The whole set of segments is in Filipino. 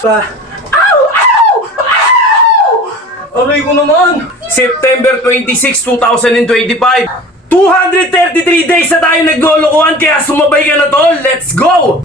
Ow! Ow! Ow! Aray ko naman! September 26, 2025. 233 days na tayo naglolokohan kaya sumabay ka na tol. Let's go!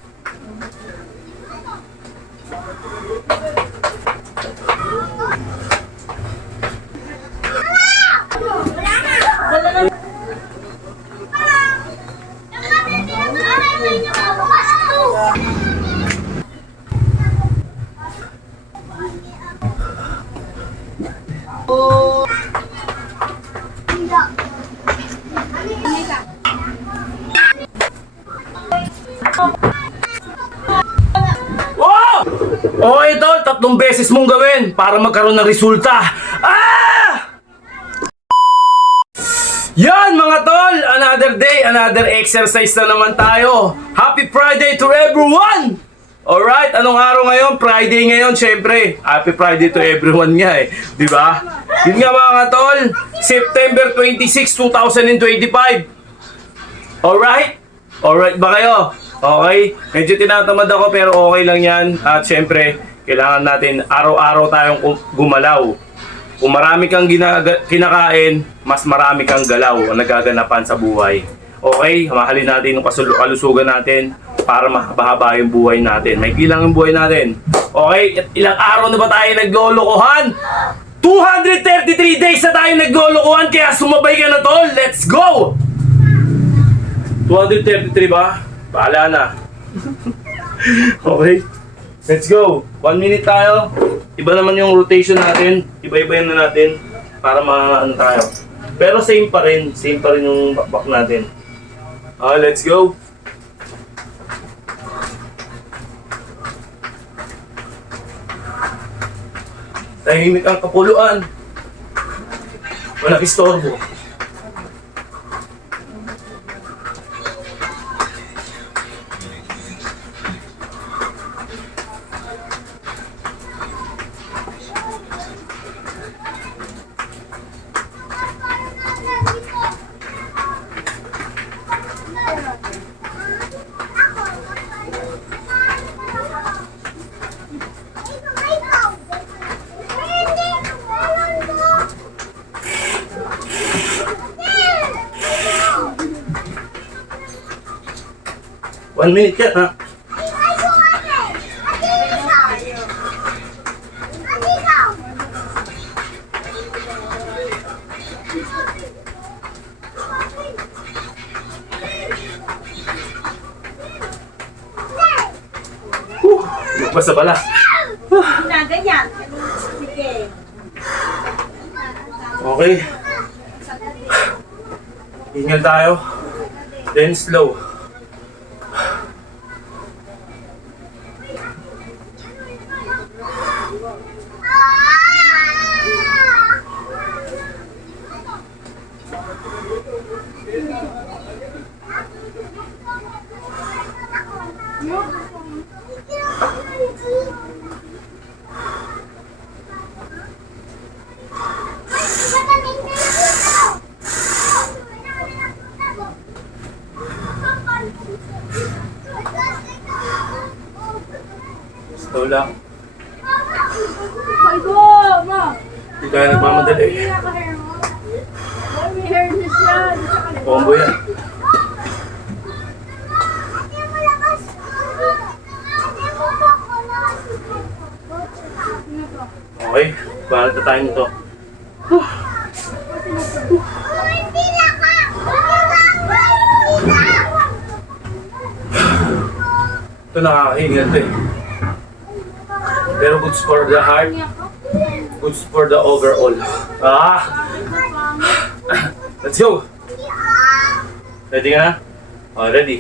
Okay tol, 3 beses mong gawin para magkaroon ng resulta. Yan mga tol, another day, another exercise na naman tayo. Happy Friday to everyone! Alright, anong araw ngayon? Friday ngayon, syempre. Happy Friday to everyone nga eh. Diba? Yun nga mga tol, September 26, 2025. Alright? Alright ba kayo? Okay? Medyo tinatamad ako pero okay lang yan. At syempre, kailangan natin araw-araw tayong gumalaw. Kung marami kang kinakain, mas marami kang galaw ang nagaganapan sa buhay. Okay? Mahalin natin yung kalusugan natin para mahaba yung buhay natin. May kilang yung buhay natin. Okay? At ilang araw na ba tayo naglolokohan? 233 days na tayo naglolokohan kaya sumabay ka na tol. Let's go! 233 ba? Bahala na. Okay? Let's go. 1 minute tayo. Iba naman yung rotation natin. Iba-ibayin na natin para ano tayo. Pero same pa rin. Same pa rin yung bakbak natin. Let's go. Tahimik ang kapuluan. Walang istorbo. One minute yan, ha? Basta pala. Ganyan. Sige. Okay. Hingal tayo. Then slow. Slow lang. Ay ko, ma. Hindi tayo nagmamadali. May hair na siya. Combo yan. Okay, bahala na tayo nito. Ito nakakahingan to eh. Pero goods for the heart, goods for the overall. Let's go! Ready ka na? Ready.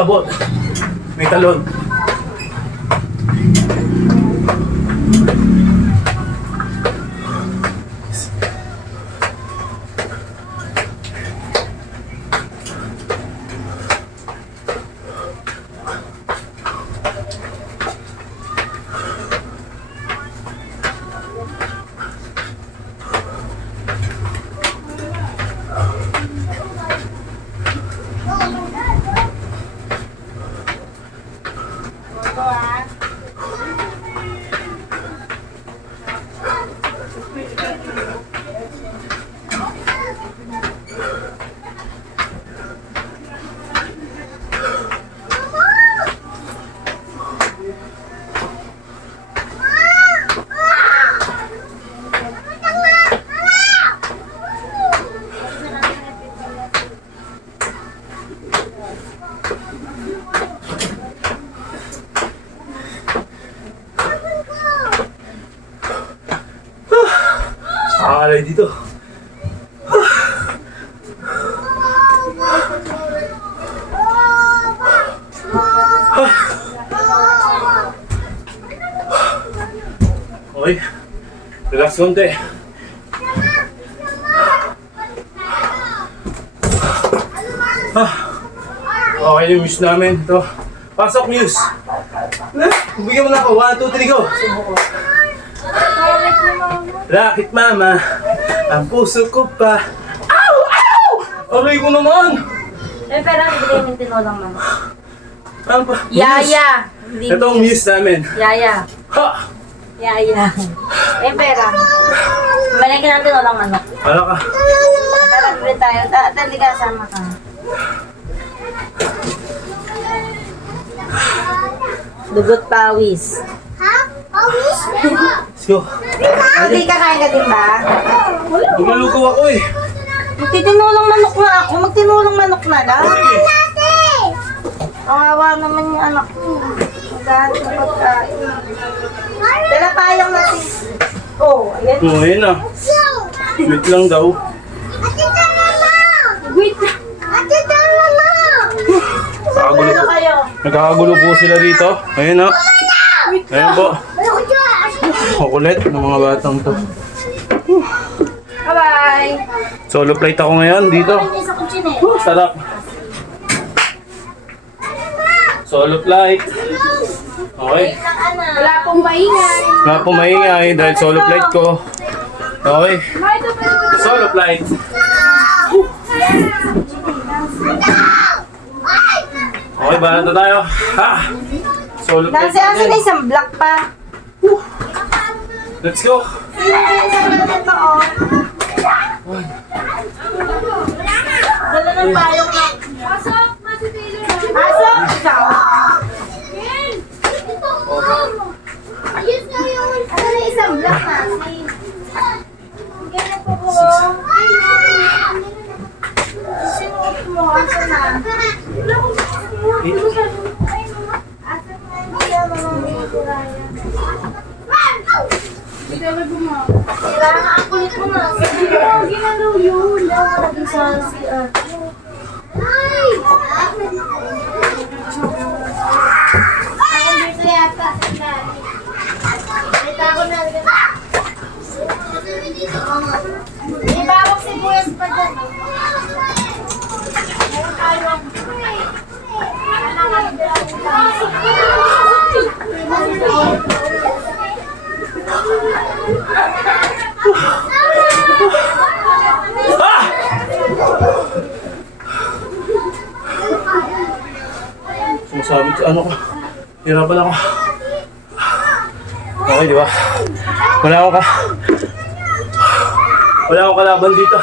Abot. May talon. Alay dito. Okay. Relax konti. Okay yung muse namin. Ito. Pasok muse. Bigyan mo na ako. 1, 2, 3, go. Rakit mama, ang puso ko pa. Ow! Ow! Aray ko naman! Pero bigay ng tinolang man. Ano ba? Yaya. Ito ang muse namin. Yaya. Ha! Yaya. Pera. Balik ka ng tinolang manok. Wala ka. Tara, bili tayo. Tali ka, sama ka. Dugot pawis. Let's go. Hindi kakain ka din ba? Maglalugaw ako eh. Magtitinulong manok na ako. Magtinulong manok na lang. Kawawa naman yung anak ko. Maghahanap ng pagkain. Dala payang natin. Oh, ayan. Ayun na. Wait lang daw. Wait na. Nagkakagulo po. kayo? Nagkakagulo po sila dito. Ayun na. Ayun po. Kukulit ng mga batang to. Bye-bye. Solo flight ako ngayon dito. Sa kutsine. Sarap. Solo flight. Okay. Wala pong maingay. Nga po maingay dahil solo flight ko. Okay. Solo flight. Okay, bahala na tayo. Ha! Solo flight Nasa akin na natin. isang black pa. Let's go. Dala ng payong na. Pasok! Pasok! Ikaw! Ayos na yun. Ano na isang black na? Ganyan po po. Sinuot mo. Asa na? Asa na? Hindi ako mamimigurayan. Sira na ang kulit mo na. Ginalaw yun. Lagi sa CR. Ay! Dito yata. Kita ko na. May bawang sibuyas pa dyan. Meron tayo. Sumasabi sa ano ko. Hirapan ako. Okay, di ba? Wala akong kalaban dito.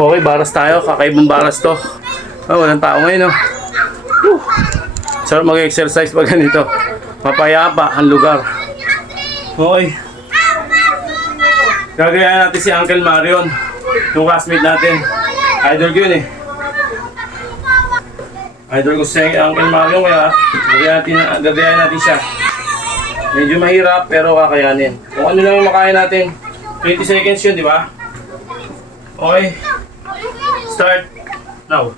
Okay, baras tayo. Kakaibang baras to. Oh, walang tao ngayon, no? Sarap mag-exercise pag ganito. Mapayapa ang lugar. Okay. Gagayahan natin si Uncle Marion. Yung classmate natin. Idol ko yun eh. Idol ko si Uncle Marion kaya gagayahan natin siya. Medyo mahirap pero kakayanin. Kung ano lang yung makain natin. 20 seconds yun, di ba? Okay. Start. Now.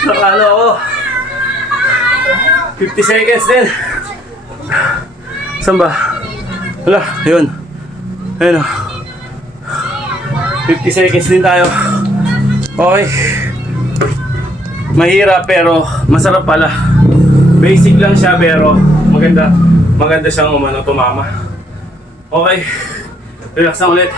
Nakano ako. 50 seconds din. Saan ba? Wala, yun. Ayun o. 50 seconds din tayo. Okay. Mahirap pero masarap pala. Basic lang siya pero maganda. Maganda siyang tumama. Okay. Relax na ulit.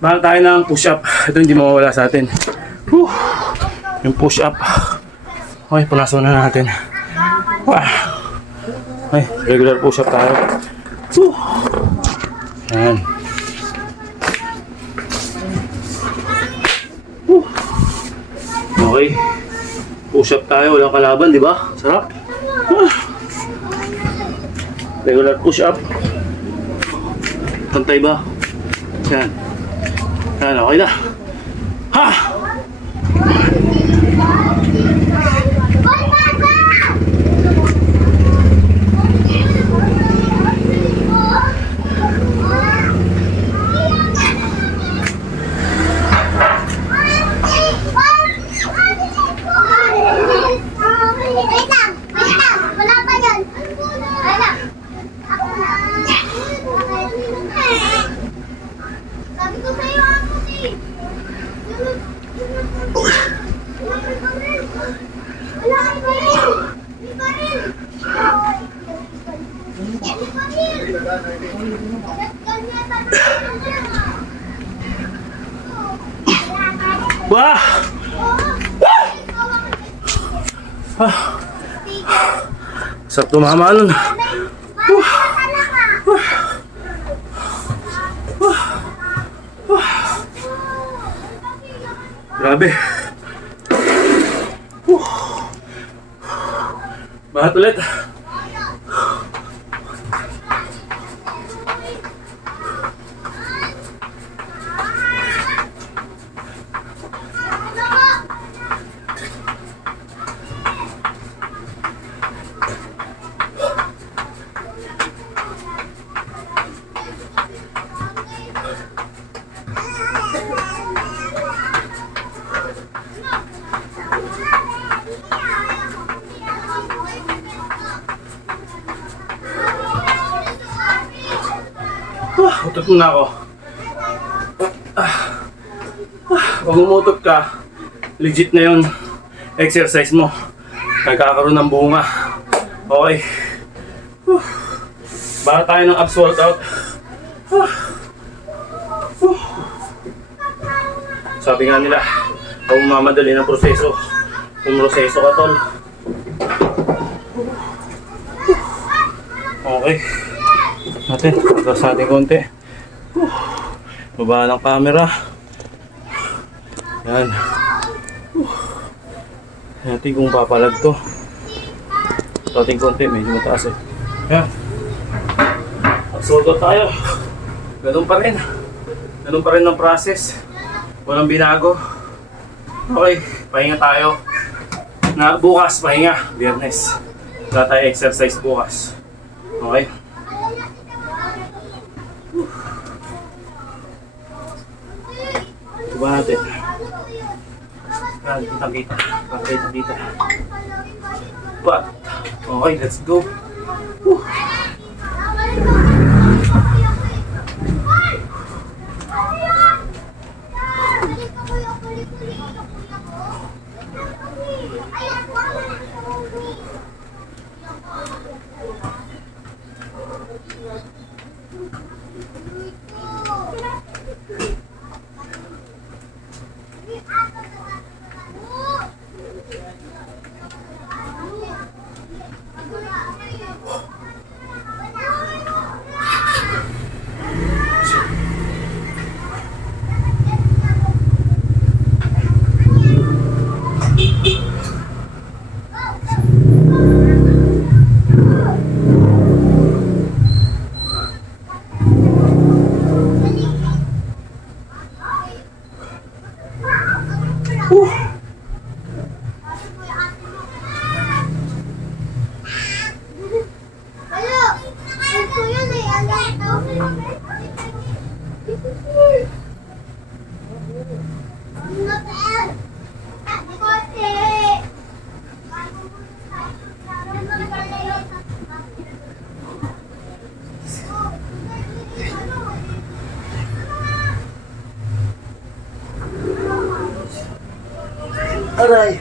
Bahala tayo ng push-up. Ito hindi mawawala sa atin. Yung push-up. Okay, punasan na natin. Okay, regular push-up tayo. Yan. Okay. Push-up tayo. Walang kalaban, di ba? Sarap. Regular push-up. Pantay ba? Yan. Yan, okay na. Ha! Wala pa yan. Wala. Sabi ko sa'yo, ako eh. Wala kang baril. May baril. May baril. Wah! Sarap tumama nun. Grabe. Bahat ulit. Utot muna ako. Pag umutot ka, legit na yung exercise mo. Nagkakaroon ng bunga. Okay. Baka tayo ng abs workout. Sabi nga nila, kung mamadali ng proseso, proseso ka tol. Okay. Natin, atras natin konti. Baba ng camera. Yan. Natin kung papalag to. Ating konti, medyo mataas eh. Yan. Absorbo tayo. Ganun pa rin. Ganun pa rin ang process. Walang binago. Okay, pahinga tayo. Na bukas, pahinga. Biyernes. Wala tayo exercise bukas. Okay? Diba natin? Kita-kita. Kita-kita. But, okay, let's go. Whew. Aray!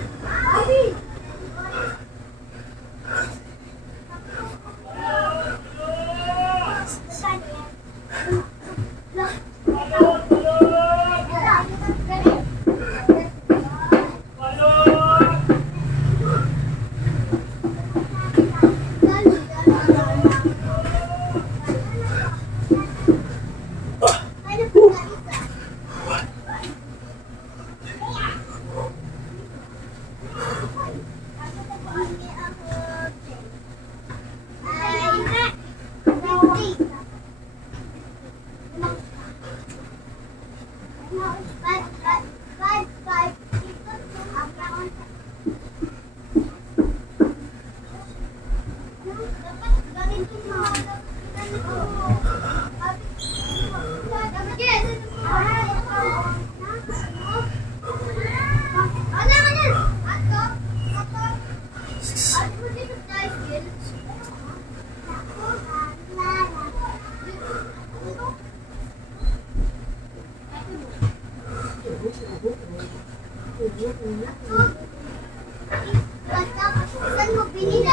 Saan mo binili?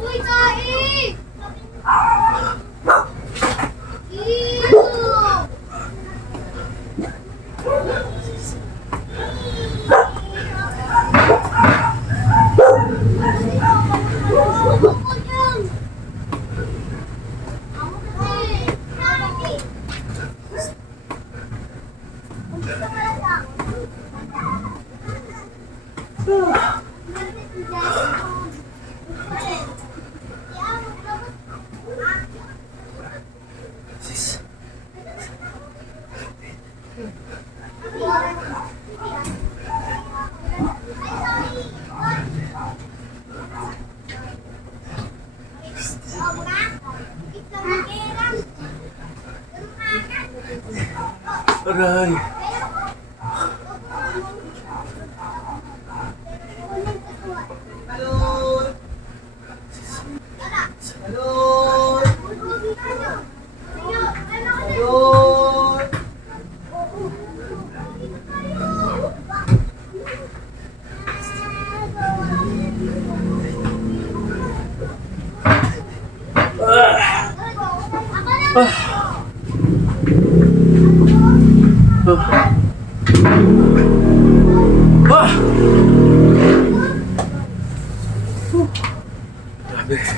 Uy, kain! Aray! Grabe.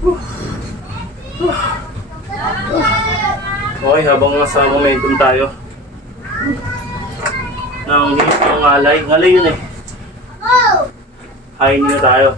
Okay, habang nasa momentum tayo. Nang hit ng ngalay. Ngalay yun eh. Hain na tayo.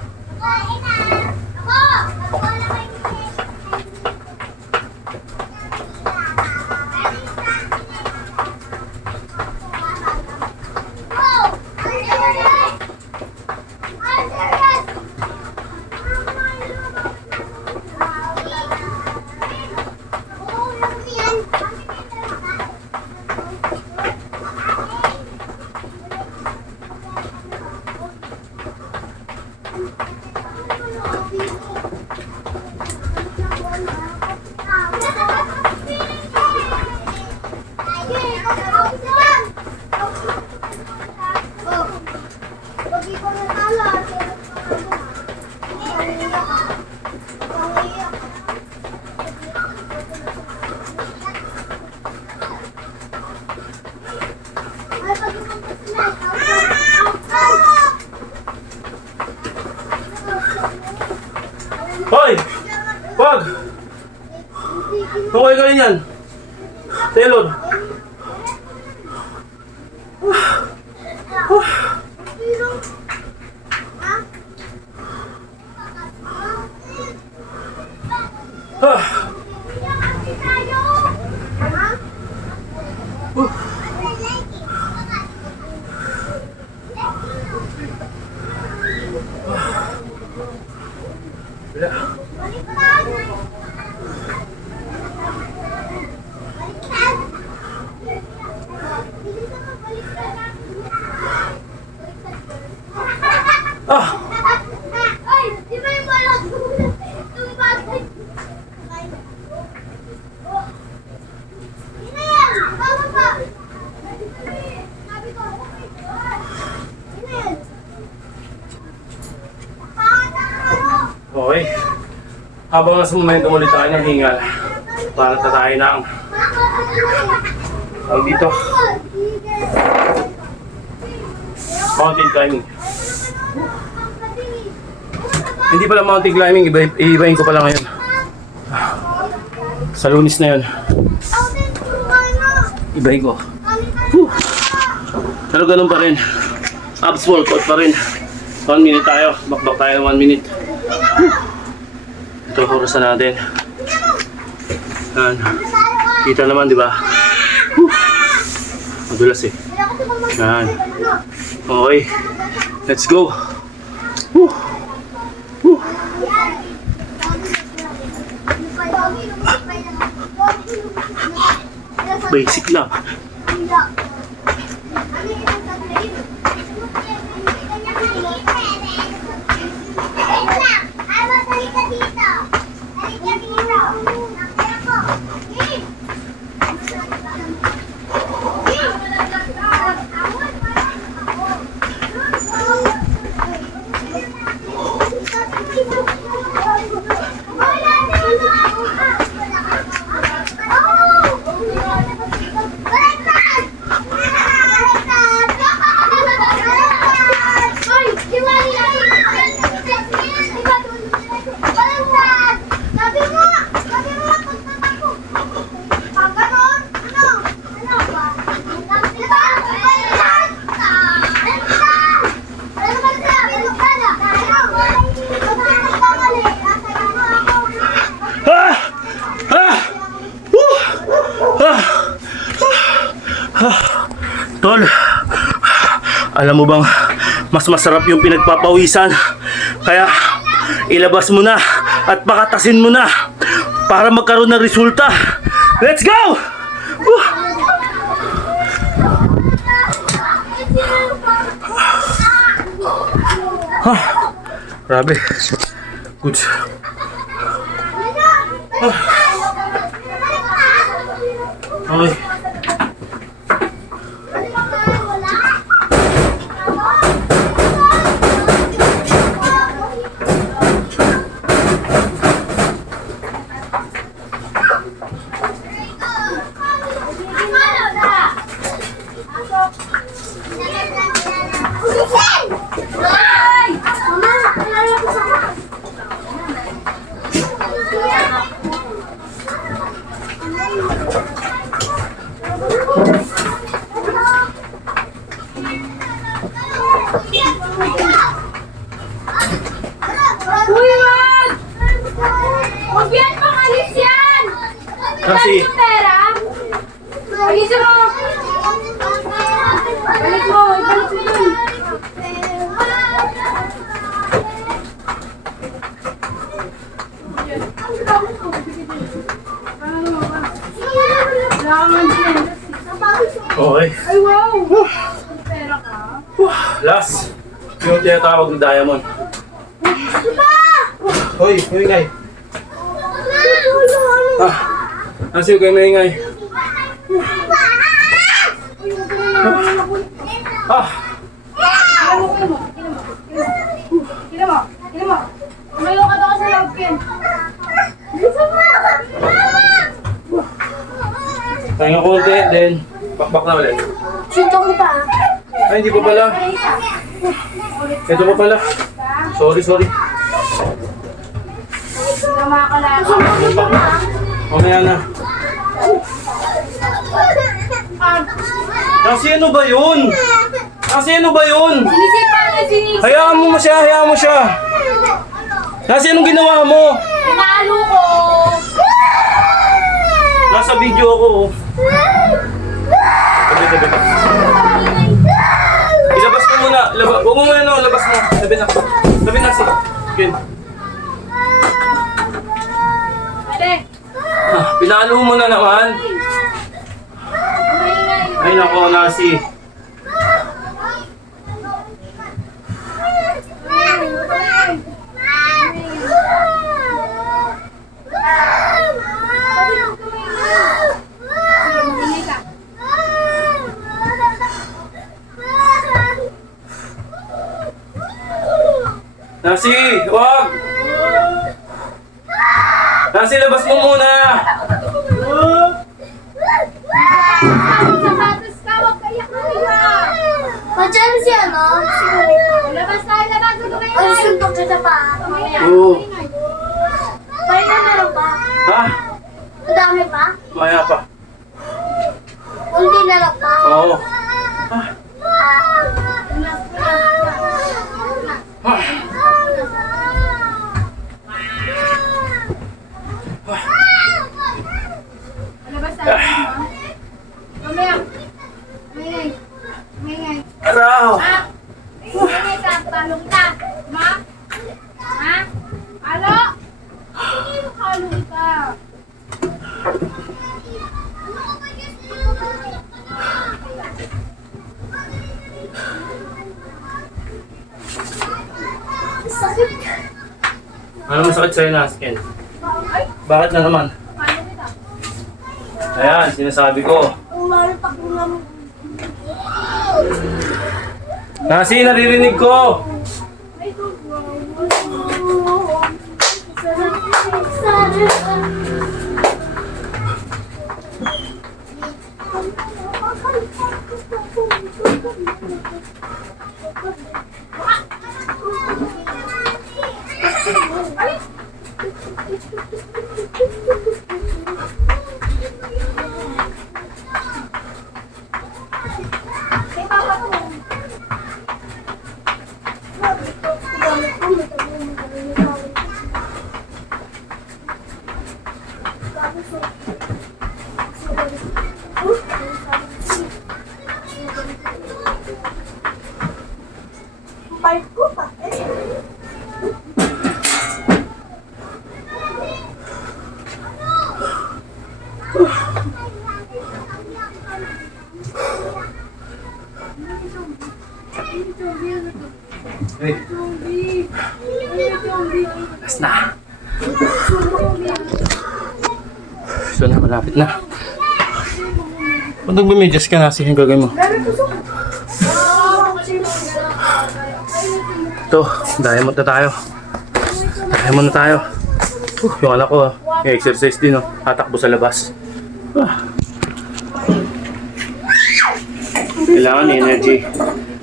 Hoy! Wag! Okay ka rin yan. Taylor. Ay, di ba yung balon? Tumbag. Ina yan! Tama pa! Sabi ko. Ina yan! Okay. Habang nasa momentum ulit tayo ng hingal. Para tayo ng tawag dito. Mountain climbing. Hindi pala mountain climbing, iibahin ko pala ngayon. Sa Lunes na yun. Ibahin ko. Pero ganun pa rin. Abs workout pa rin. 1 minute tayo. Bakbak tayo ng 1 minute. Ito ang oras na natin. Yan. Kita naman, di ba? Madulas eh. Yan. Okay. Let's go. Basic lang. Tol, alam mo bang mas masarap yung pinagpapawisan? Kaya ilabas mo na at pakatasin mo na para magkaroon ng resulta. Let's go! Grabe. Good. Okay. Kasi, Yung pera? Alisin mo! Balik mo! Ibalik mo yun! okay. Ay, wow! Pera ka? Last. Yung tinatawag na diamond. Hoy, maingay. Kasi kayo maingay. Kila mo! Kila mo! Umayo ka daw sa loob, Ken. Bilisan mo! Pahinga konti, then bakbak na ulit. Sinto ko pa. Ay, hindi pa pala. Ito pa pala. Sorry. Tama ka lang. Mamaya na. Kasi ano ba yun? Sinisipan na sinis. Hayaan mo siya. Kasi anong ginawa mo? Pinalo ko. Nasa video ako. Tabi ka. Ilabas mo muna. Huwag mo muna, no. Labas mo. Tabi na si. Yun. Pwede. Pinalo mo na naman. Ay nako, Nasi. Nasi, wag! Nasi, labas mo muna! Sapatos ka, wag kayak na nila. Diyan si ano? Labas tayo, labas. Ay, suntok kita pa. Oo. Pwede na meron pa. Ha? Ang dami pa. Maya pa. Kunti na lang pa. Oo. Labas tayo. Mamaya. Maingay. Araw! Maingay ka, talong ka. Ma? Ha? Alo? Hindi mo kalong ka. Sakit. Ano masakit sa'yo, Nasi, Ken? Ay, Bakit na naman? kalong kita. Ayan, sinasabi ko. Umalpak mo naman. Nasi, naririnig ko! Ay, Bike ko pa. Hey, last na. So na, malapit na. Kung nagbimedyas ka, Nasi, yung gagawin mo. Ito, diamond na tayo. Yung anak ko, yung exercise din, tatakbo sa labas. Kailangan energy.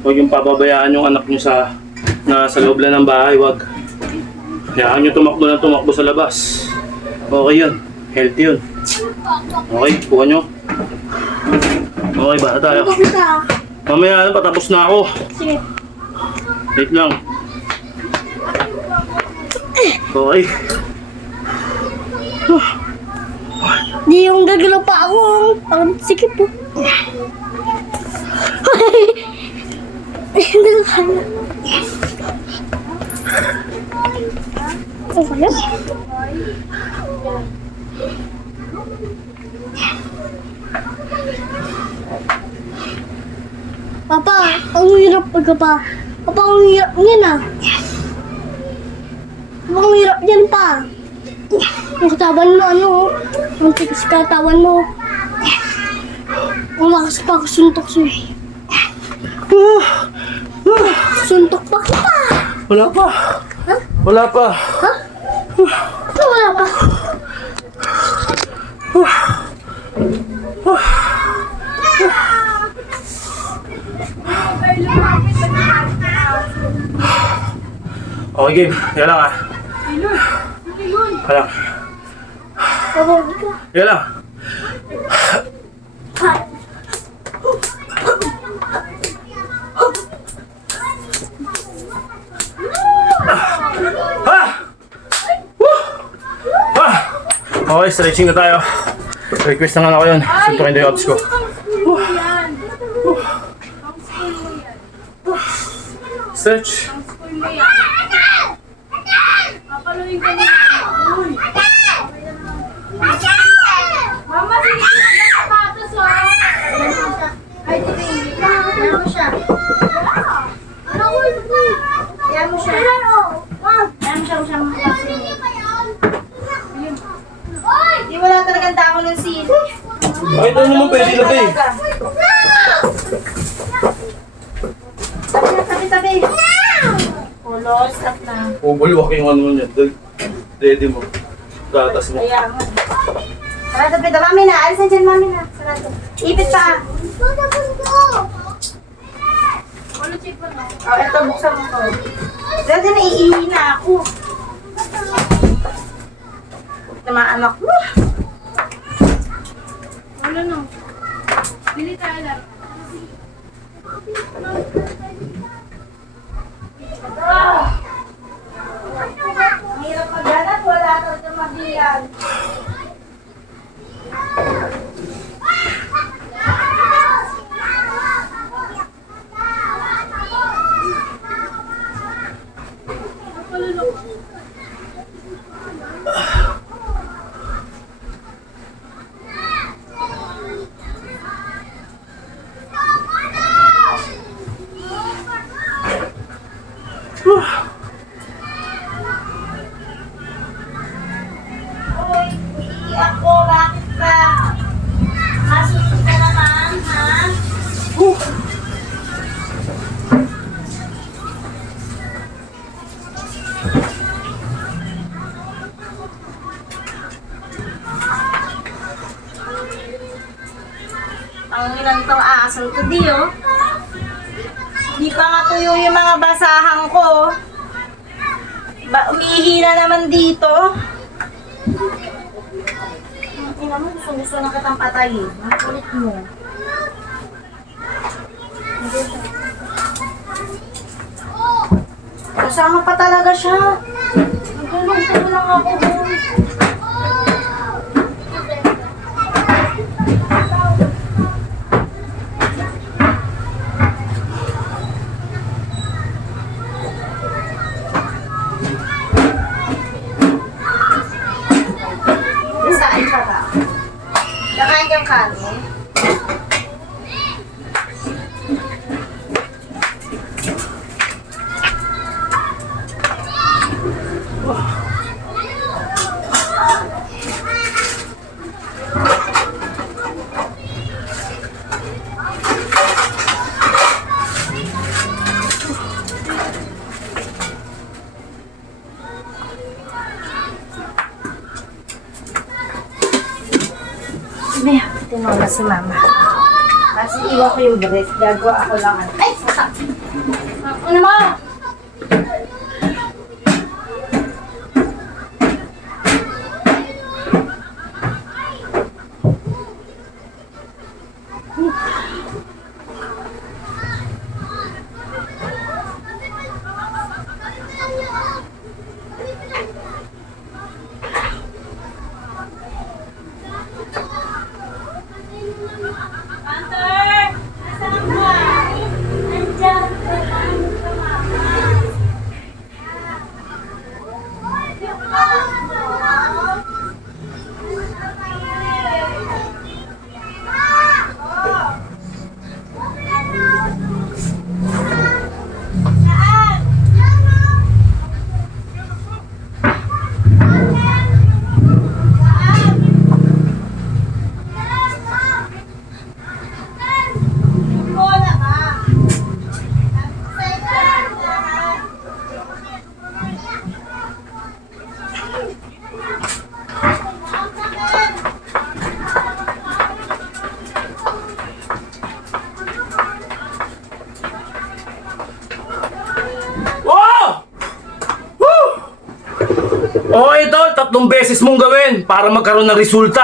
Huwag yung pababayaan yung anak nyo sa loob lang ng bahay, wag. Kailangan nyo tumakbo sa labas. Okay yun. Healthy yun. Okay, kuha nyo. Okay, bata tayo. Mamaya patapos na ako. Sige. Wait lang. Okay. Di yung gagalaw pa ako. Sige po. Hindi ko kaya. Okay lang. Papa, ang hirap pa. Papa, ang hirap niyan ah. Papa, ang hirap niyan pa. Ang katawan mo, ano, ang tigas katawan mo. Ang lakas pa ako suntok sa'yo. Suntok pa kita. Wala pa. Ha? Wala pa. Ha? Ito wala pa. Okay, game. Yan lang ah. Yan lang. Papa, ka. Yan lang. Ha! Woo! Ah! Okay, stretching na tayo. Request na nga ako yun. Suntukin daw yung abs ko. Stretch. Papaluin ka na. Uy. Mama, sige ka na sapatos, oh. Ay, hindi. Yan mo siya. Ano ko ito? Yan mo siya. Ayan, oh. Ma'am. Yan mo siya. Di wala talagang tao ng sili. Bakit ano naman pwede na tayo? Tabi. Ulo, stop na. Bubulwak yung ano niya. Ready mo. Gatas mo. Kaya mo. Sarado, Pito. Mami na. Alis na dyan, mami na. Sarado. Ipit pa. Ulo, check mo na. O, eto, buksan mo ko. Dati naiihi na ako. Tamaan ako. Ulo, no. Bili tayo lang. Ang hirap maghanap. Wala talagang mabiyan. Uy, hindi ako. Bakit ba? Masunod ka naman, ha? Ang ilan tong asan ko di, oh. Di pa nga tuyo yung mga basahan ko. Umiihi na naman dito. Ang ina mo, gusto na kitang patayin. Ang kulit mo. Kasama pa talaga siya. Nagulong lang ako. Saan ka ba? Nakain kang kanin? Sabi, tinula si mama. Kasi iwan ko yung breast. Gagawa ako lang. Ay, sasa! Ano mo? beses mong gawin para magkaroon ng resulta.